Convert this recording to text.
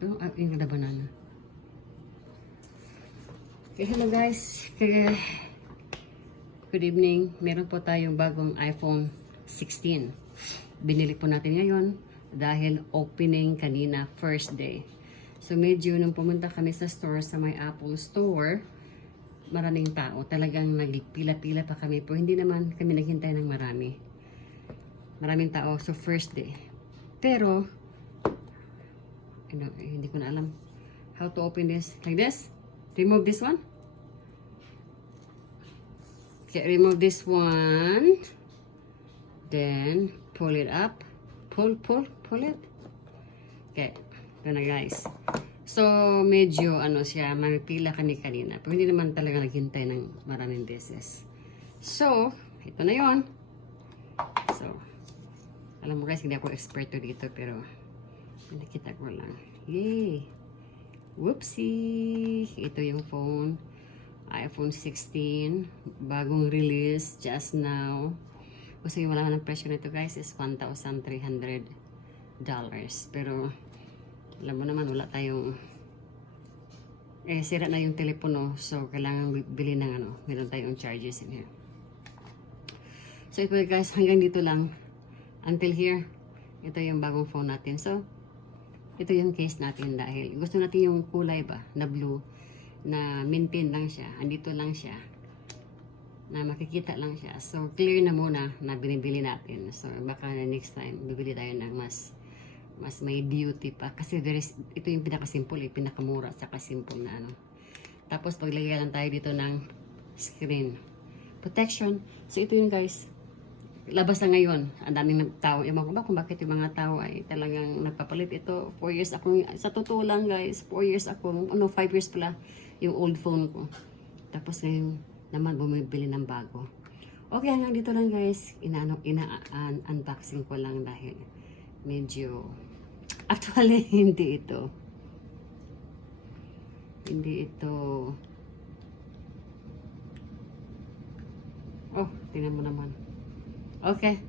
Ito, yung na banana. Okay, hello guys. Good evening. Meron po tayong bagong iPhone 16. Binili po natin ngayon dahil opening kanina, first day. So medyo nung pumunta kami sa store, sa may Apple Store, maraming tao. Talagang nagpila-pila pa kami po. Hindi naman kami naghintay ng marami. Maraming tao. So first day. Pero, hindi ko na alam how to open this. Like this. Remove this one. Okay, remove this one. Then, pull it up. Pull it. Okay, ito na guys. So, medyo siya, magpila kami kanina. Pero hindi naman talaga naghintay ng maraming beses. So, ito na yon. So, alam mo guys, hindi ako experto dito, pero nakita ko lang. Yay! Whoopsie! Ito yung phone. iPhone 16. Bagong release. Just now. Kasi wala ng presyo nito guys is $1,300. Pero, alam mo naman, wala tayong sira na yung telepono. So, kailangan bili ng meron tayong charges in here. So, ito guys, hanggang dito lang. Until here. Ito yung bagong phone natin. So, ito yung case natin dahil gusto natin yung kulay ba na blue na maintain lang siya. Andito lang siya. Na makikita lang siya. So, clear na muna na binibili natin. So, baka next time, bibili tayo ng mas may beauty pa. Kasi ito yung pinakasimple, pinakamura, saka simple na Tapos, paglagay lang tayo dito ng screen protection. So, ito yung guys. Labas na ngayon. Ang daming tao. Ewan ko ba kung bakit yung mga tao ay talagang nagpapalit. Ito, 4 years ako. Sa totoo lang guys, 4 years ako. 5 years pala yung old phone ko. Tapos ngayon naman bumibili ng bago. Okay, hanggang dito lang guys. Unboxing ko lang dahil medyo actually hindi ito. Oh, tingnan mo naman. Okay.